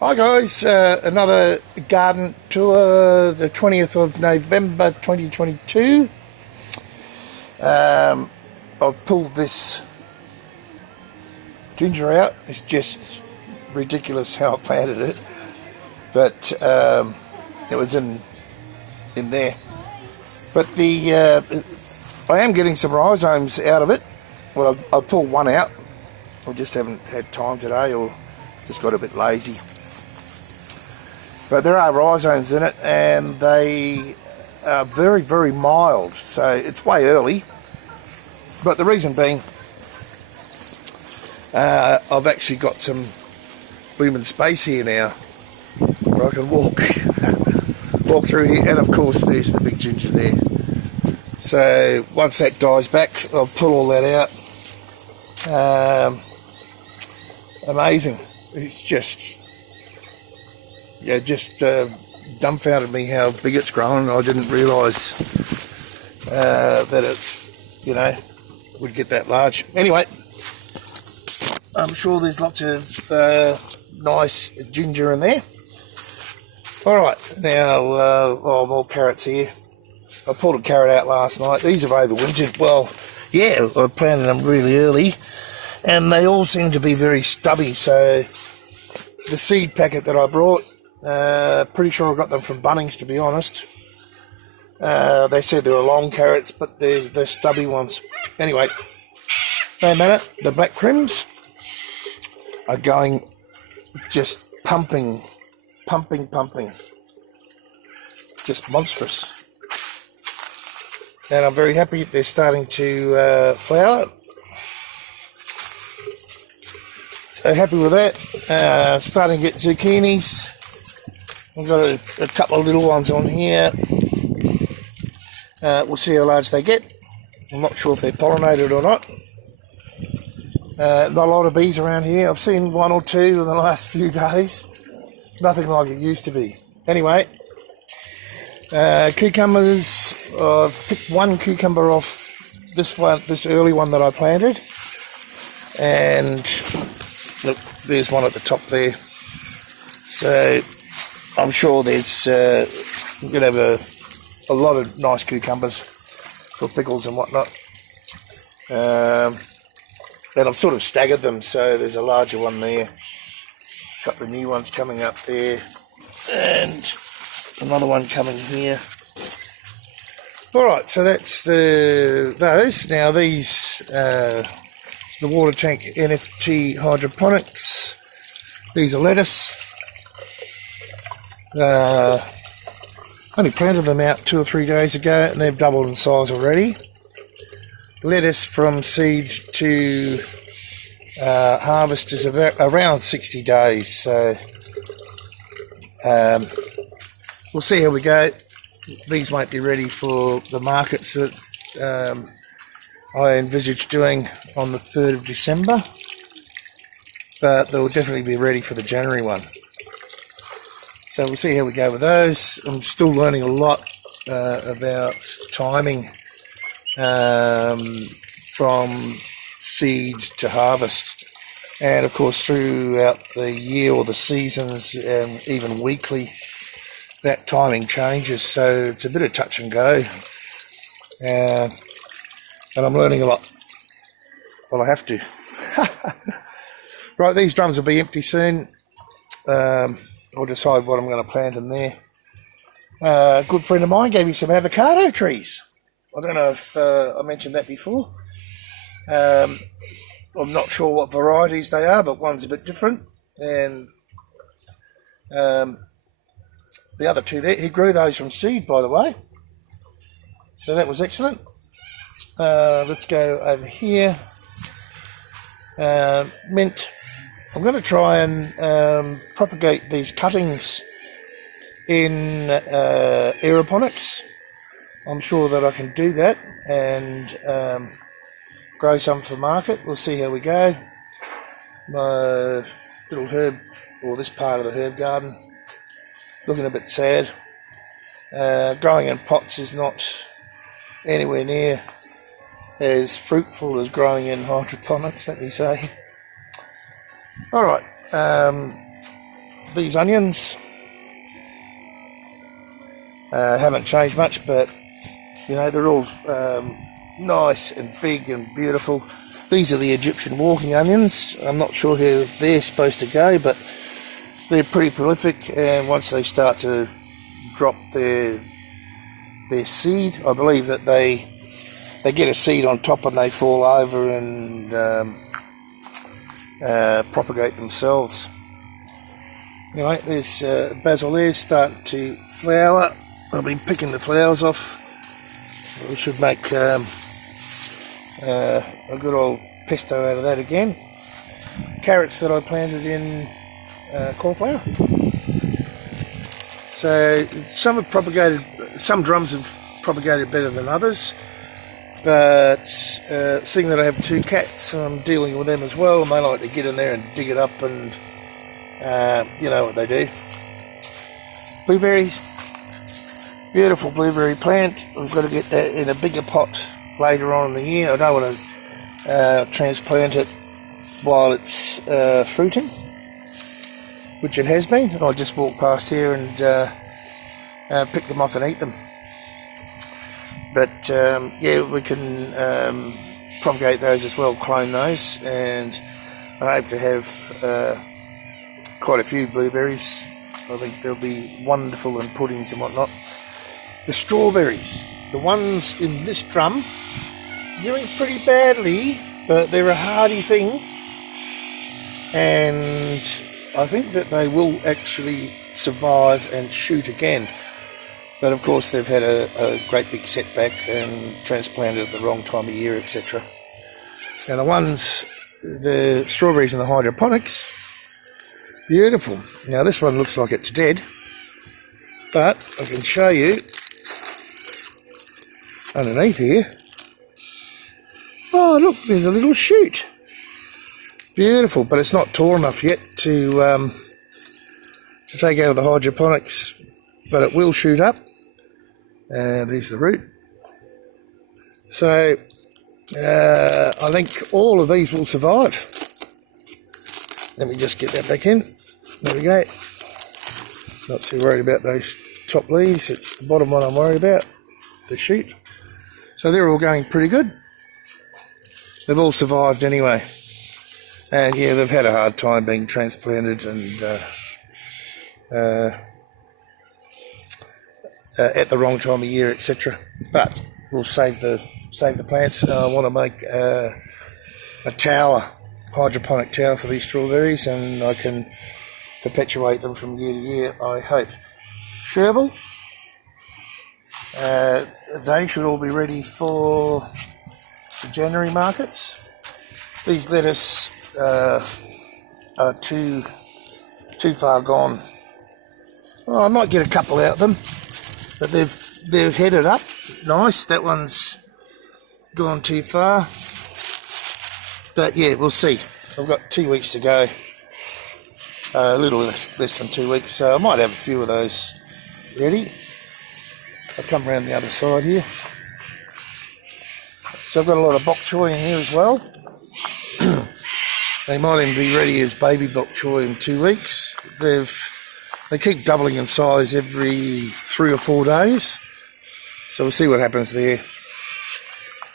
Hi guys, another garden tour, the 20th of November 2022. I've pulled this ginger out. It's just ridiculous how I planted it, but it was in there. But I am getting some rhizomes out of it. Well, I pulled one out. I just haven't had time today, or just got a bit lazy. But there are rhizomes in it, and they are very, very mild, so it's way early. But the reason being, I've actually got some blooming space here now where I can walk through here, and of course there's the big ginger there. So once that dies back, I'll pull all that out. Amazing. It's just dumbfounded me how big it's grown. I didn't realise that it's, would get that large. Anyway, I'm sure there's lots of nice ginger in there. Alright, now, more carrots here. I pulled a carrot out last night. These have overwintered. Well, yeah, I planted them really early, and they all seem to be very stubby. So the seed packet that I brought, pretty sure I got them from Bunnings, to be honest. They said they were long carrots, but they're stubby ones. Anyway, no matter. The black crims are going just pumping. Just monstrous. And I'm very happy they're starting to flower. So happy with that. Starting to get zucchinis. I've got a couple of little ones on here. We'll see how large they get. I'm not sure if they're pollinated or not. Not a lot of bees around here. I've seen one or two in the last few days. Nothing like it used to be. Anyway, cucumbers. I've picked one cucumber off this early one that I planted. And look, there's one at the top there. So I'm sure there's we're going to have a lot of nice cucumbers for pickles and whatnot. And I've sort of staggered them, so there's a larger one there, a couple of new ones coming up there, and another one coming here. Alright, so that's those. Now these, the water tank NFT hydroponics, these are lettuce. Only planted them out 2 or 3 days ago, and they've doubled in size already. Lettuce from seed to harvest is around 60 days, so we'll see how we go. These won't be ready for the markets that I envisage doing on the 3rd of December, but they'll definitely be ready for the January one. So we'll see how we go with those. I'm still learning a lot about timing from seed to harvest, and of course throughout the year or the seasons, and even weekly, that timing changes, so it's a bit of touch and go, and I'm learning a lot. Well, I have to. Right, these drums will be empty soon. I'll decide what I'm going to plant in there. A good friend of mine gave me some avocado trees. I don't know if I mentioned that before. I'm not sure what varieties they are, but one's a bit different. And the other two there, he grew those from seed, by the way. So that was excellent. Let's go over here. Mint. I'm going to try and propagate these cuttings in aeroponics. I'm sure that I can do that and grow some for market. We'll see how we go. My little herb, or this part of the herb garden, looking a bit sad. Growing in pots is not anywhere near as fruitful as growing in hydroponics, let me say. Alright, these onions haven't changed much, but you know, they're all nice and big and beautiful. These are the Egyptian walking onions. I'm not sure how they're supposed to go, but they're pretty prolific, and once they start to drop their seed, I believe that they get a seed on top and they fall over and propagate themselves. Anyway, there's basil there starting to flower. I've been picking the flowers off. We should make a good old pesto out of that again. Carrots that I planted in cauliflower. So some drums have propagated better than others, but seeing that I have 2 cats, I'm dealing with them as well, and they like to get in there and dig it up, and you know what they do. Blueberries, beautiful blueberry plant. We've got to get that in a bigger pot later on in the year. I don't want to transplant it while it's fruiting, which it has been. I just walked past here and pick them off and eat them. But yeah, we can propagate those as well, clone those, and I hope to have quite a few blueberries. I think they'll be wonderful in puddings and whatnot. The strawberries, the ones in this drum, doing pretty badly, but they're a hardy thing, and I think that they will actually survive and shoot again. But of course they've had a great big setback and transplanted at the wrong time of year, etc. Now the strawberries in the hydroponics, beautiful. Now this one looks like it's dead, but I can show you underneath here. Oh look, there's a little shoot. Beautiful, but it's not tall enough yet to take out of the hydroponics, but it will shoot up. There's the root. So I think all of these will survive. Let me just get that back in. There we go. Not too worried about those top leaves. It's the bottom one I'm worried about, the shoot. So they're all going pretty good. They've all survived anyway. And yeah, they've had a hard time being transplanted and at the wrong time of year, etc. But we'll save the plants. I want to make a tower, hydroponic tower for these strawberries, and I can perpetuate them from year to year, I hope. Chervil, they should all be ready for the January markets. These lettuce are too far gone. Well, I might get a couple out of them, but they've headed up nice. That one's gone too far, but yeah, we'll see. I've got 2 weeks to go, a little less than 2 weeks, so I might have a few of those ready. I'll come around the other side here. So I've got a lot of bok choy in here as well. They might even be ready as baby bok choy in 2 weeks. They keep doubling in size every 3 or 4 days. So we'll see what happens there.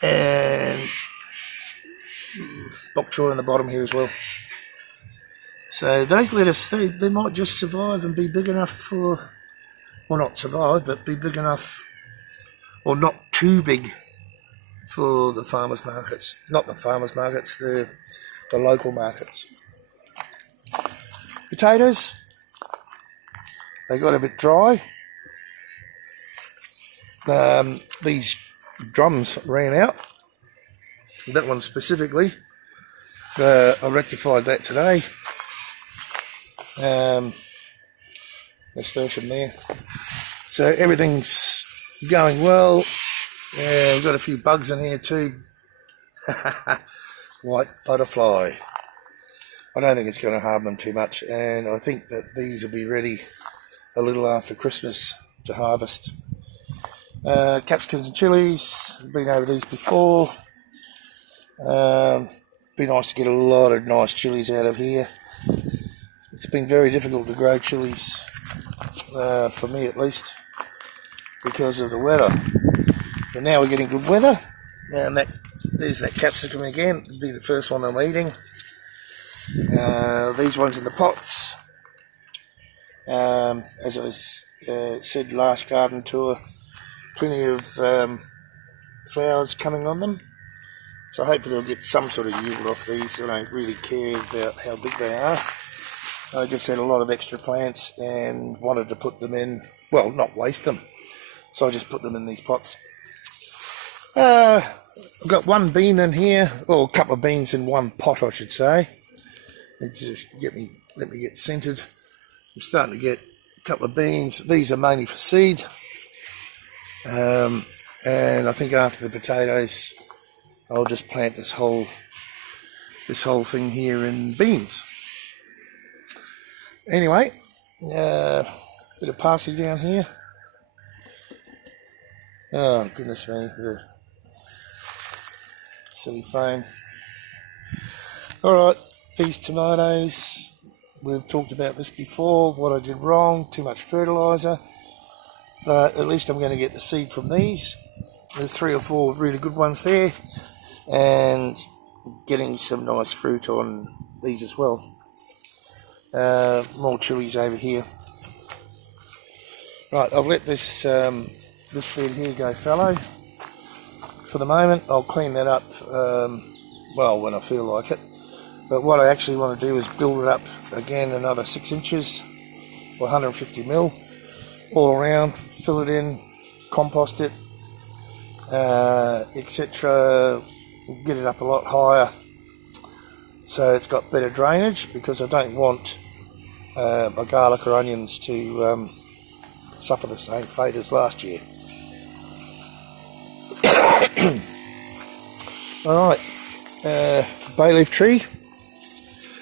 And bok choy on the bottom here as well. So those lettuce, they might just survive and be big enough for, well, not survive, but be big enough, or not too big for the farmers markets. Not the farmers markets, the local markets. Potatoes, they got a bit dry. These drums ran out. That one specifically. I rectified that today. Nasturtium there. So everything's going well. Yeah, we've got a few bugs in here too. White butterfly. I don't think it's going to harm them too much, and I think that these will be ready a little after Christmas to harvest. Capsicums and chilies, been over these before. Be nice to get a lot of nice chilies out of here. It's been very difficult to grow chilies, for me at least, because of the weather. But now we're getting good weather, and there's that capsicum again. It'll be the first one I'm eating. These ones in the pots. As I said last garden tour, plenty of flowers coming on them. So hopefully I'll get some sort of yield off these. I don't really care about how big they are. I just had a lot of extra plants and wanted to put them in, well, not waste them. So I just put them in these pots. I've got one bean in here, or a couple of beans in one pot, I should say. It just let me get centered. I'm starting to get a couple of beans. These are mainly for seed. And I think after the potatoes, I'll just plant this whole thing here in beans. Anyway, bit of parsley down here. Oh goodness me, the silly phone. Alright, these tomatoes, we've talked about this before, what I did wrong, too much fertiliser, but at least I'm going to get the seed from these. There's 3 or 4 really good ones there, and getting some nice fruit on these as well. More chilies over here. Right, I've let this bed here go fallow for the moment. I'll clean that up, well, when I feel like it. But what I actually want to do is build it up again another 6 inches, or 150 mil, all around, fill it in, compost it, etc. Get it up a lot higher so it's got better drainage, because I don't want my garlic or onions to suffer the same fate as last year. Alright, bay leaf tree,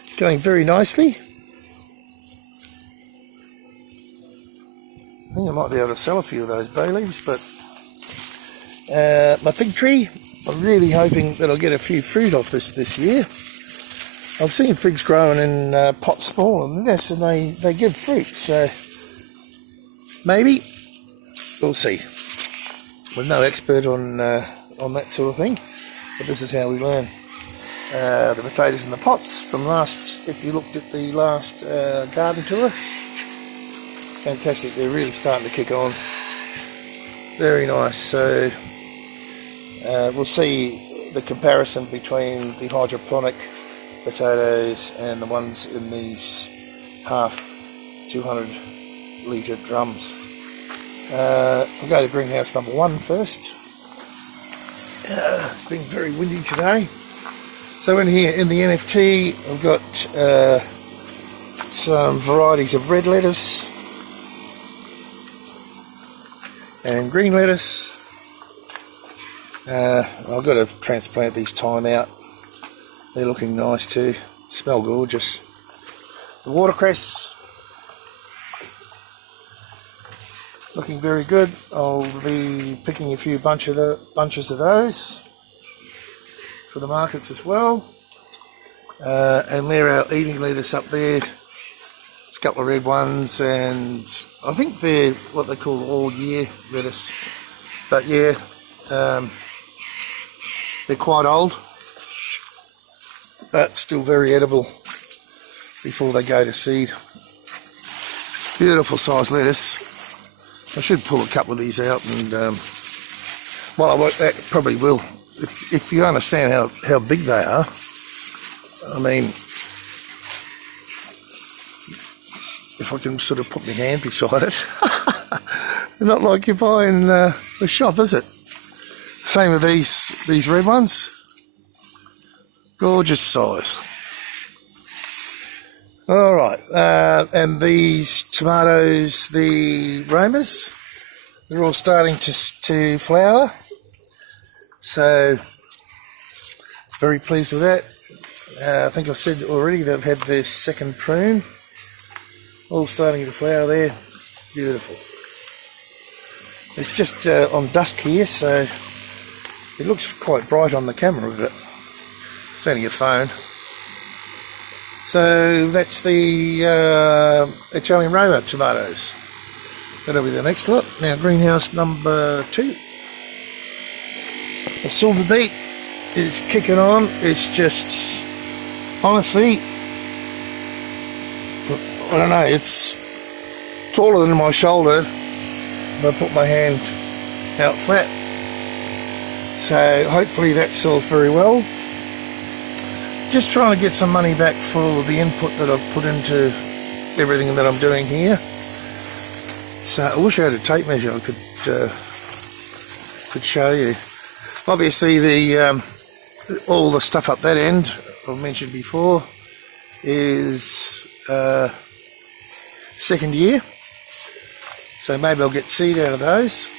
it's going very nicely. I think I might be able to sell a few of those bay leaves, but my fig tree, I'm really hoping that I'll get a few fruit off this year. I've seen figs growing in pots smaller than this, and they give fruit, so maybe, we'll see. We're no expert on that sort of thing, but this is how we learn. The potatoes in the pots from last, if you looked at the last garden tour, fantastic, they're really starting to kick on. Very nice. So we'll see the comparison between the hydroponic potatoes and the ones in these half 200 litre drums. I'll go to greenhouse number 1 first. It's been very windy today. So in here, in the NFT, I've got some varieties of red lettuce and green lettuce. I've got to transplant these thyme out. They're looking nice too, smell gorgeous. The watercress, looking very good. I'll be picking a few bunches of those for the markets as well. And there our eating lettuce up there. There's a couple of red ones, and I think they're what they call all year lettuce. But yeah, they're quite old, but still very edible before they go to seed. Beautiful size lettuce. I should pull a couple of these out, and well, I probably will. If you understand how big they are, I mean, if I can sort of put my hand beside it, not like you buy in the shop, is it? Same with these red ones. Gorgeous size. Alright, and these tomatoes, the Romas, they're all starting to flower. So, very pleased with that. I think I said already they've had their second prune. All starting to flower there. Beautiful. It's just on dusk here, so it looks quite bright on the camera, but it's only a phone. So that's the Italian Roma tomatoes. That'll be the next lot. Now greenhouse number 2. The silver beet is kicking on. It's just, honestly, I don't know, it's taller than my shoulder if I put my hand out flat. So hopefully that sells very well. Just trying to get some money back for the input that I've put into everything that I'm doing here. So I wish I had a tape measure I could show you. Obviously the all the stuff up that end I've mentioned before is second year, so maybe I'll get seed out of those.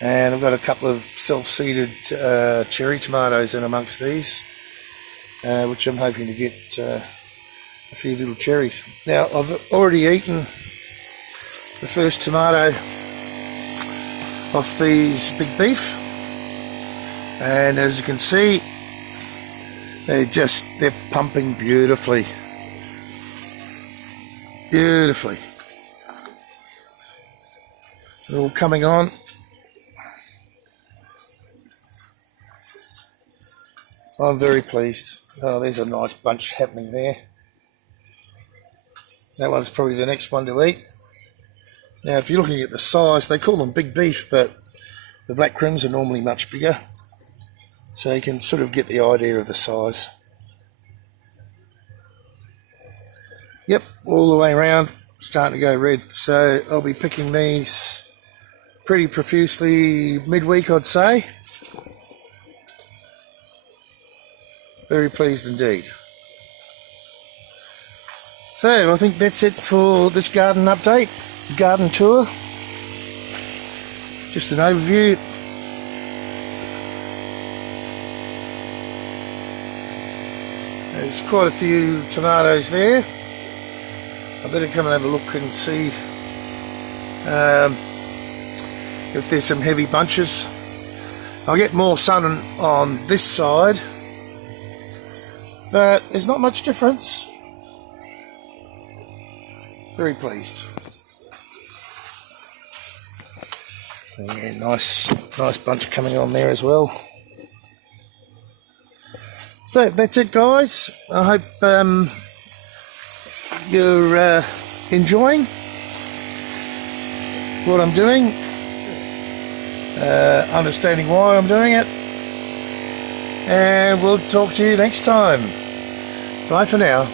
And I've got a couple of self-seeded cherry tomatoes in amongst these, which I'm hoping to get a few little cherries. Now I've already eaten the first tomato off these big beef, and as you can see, they're pumping beautifully. Beautifully. They're all coming on. I'm very pleased. Oh, there's a nice bunch happening there. That one's probably the next one to eat. Now, if you're looking at the size, they call them big beef, but the black crims are normally much bigger. So you can sort of get the idea of the size. Yep, all the way around, starting to go red. So I'll be picking these pretty profusely midweek, I'd say. Very pleased indeed. So I think that's it for this garden update, garden tour. Just an overview. There's quite a few tomatoes there. I better come and have a look and see if there's some heavy bunches. I'll get more sun on this side, but there's not much difference. Very pleased. Yeah, nice bunch coming on there as well. So that's it, guys. I hope you're enjoying what I'm doing, understanding why I'm doing it, and we'll talk to you next time. Bye for now.